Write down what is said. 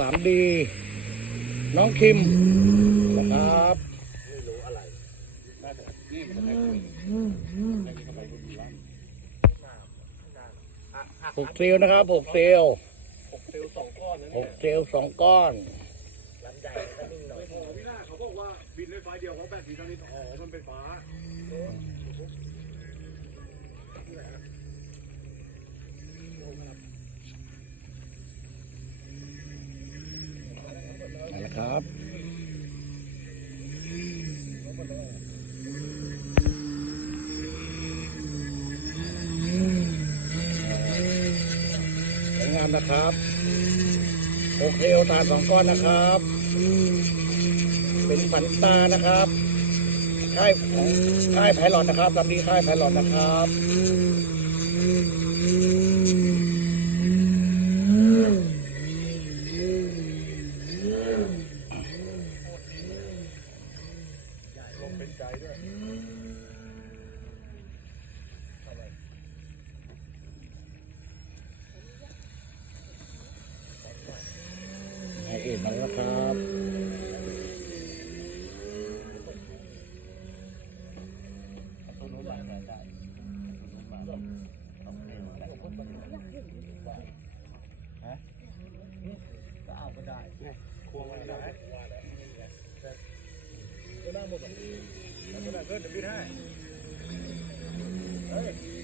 สามดี น้องคิมนะครับหกเซลลนะครับหกเซลลหกเซลลสองก้อนพี่หน้าเขาบอกว่าบินด้วยไฟเดียวของแบตสีตอนนี้อ๋อมันเป็นฟ้า นะครับ สวยงามนะครับ โอเคโอตาสองก้อนนะครับ เป็นฝันตานะครับ ค่ายของค่ายไพลอตนะครับตามนี้ค่ายไพลอตนะครับ ใจด้วยเข้ไอเดมาแล้วครับตัวนู้นมาได้ตัวนู้นมงเร็ฮะก็เอาก็ได้ควงมันได้ Cái đang Good, good high. Hey.